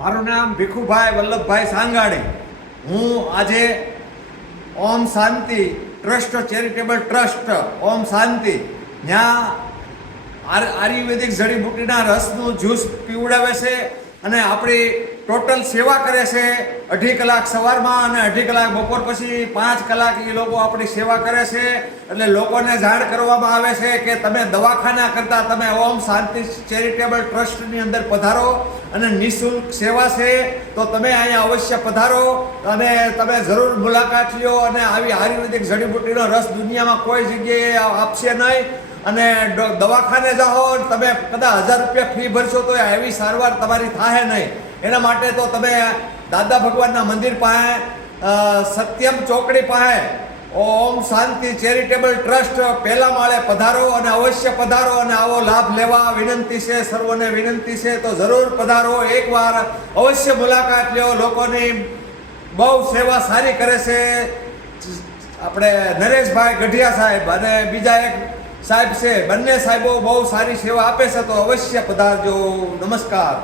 મારું નામ ભીખુભાઈ વલ્લભભાઈ સાંગાણી. હું આજે ઓમ શાંતિ ટ્રસ્ટ ચેરિટેબલ ટ્રસ્ટ ઓમ શાંતિ ત્યાં આયુર્વેદિક જડીબુટ્ટીના રસનું જ્યુસ પીવડાવે છે અને આપણી ટોટલ સેવા કરે છે. 2.5 કલાક સવારમાં અને 2.5 કલાક બપોર પછી 5 કલાક એ લોકો આપણી સેવા કરે છે. એટલે લોકોને જાણ કરવામાં આવે છે કે તમે દવાખાના કરતાં તમે ઓમ શાંતિ ચેરિટેબલ ટ્રસ્ટની અંદર પધારો અને નિઃશુલ્ક સેવા છે. તો તમે અહીંયા અવશ્ય પધારો અને તમે જરૂર મુલાકાત લ્યો. અને આવી આયુર્વેદિક જડીબુટ્ટીનો રસ દુનિયામાં કોઈ જગ્યાએ આપશે નહીં. અને દવાખાને જાઓ તમે કદાચ 1000 રૂપિયા ફી ભરશો તો એવી સારવાર તમારી થાય નહીં. એના માટે તો તમે દાદા ભગવાનના મંદિર પાસે સત્યમ ચોકડી પાસે ઓમ શાંતિ ચેરિટેબલ ટ્રસ્ટ પહેલા માળે પધારો અને અવશ્ય પધારો અને આવો લાભ લેવા વિનંતી છે. સર્વને વિનંતી છે તો જરૂર પધારો, એકવાર અવશ્ય મુલાકાત લ્યો. લોકોની બહુ સેવા સારી કરે છે આપણે નરેશભાઈ ગઢિયા સાહેબ અને બીજા એક સાહેબ છે. બંને સાહેબો બહુ સારી સેવા આપે છે તો અવશ્ય પધારજો. નમસ્કાર.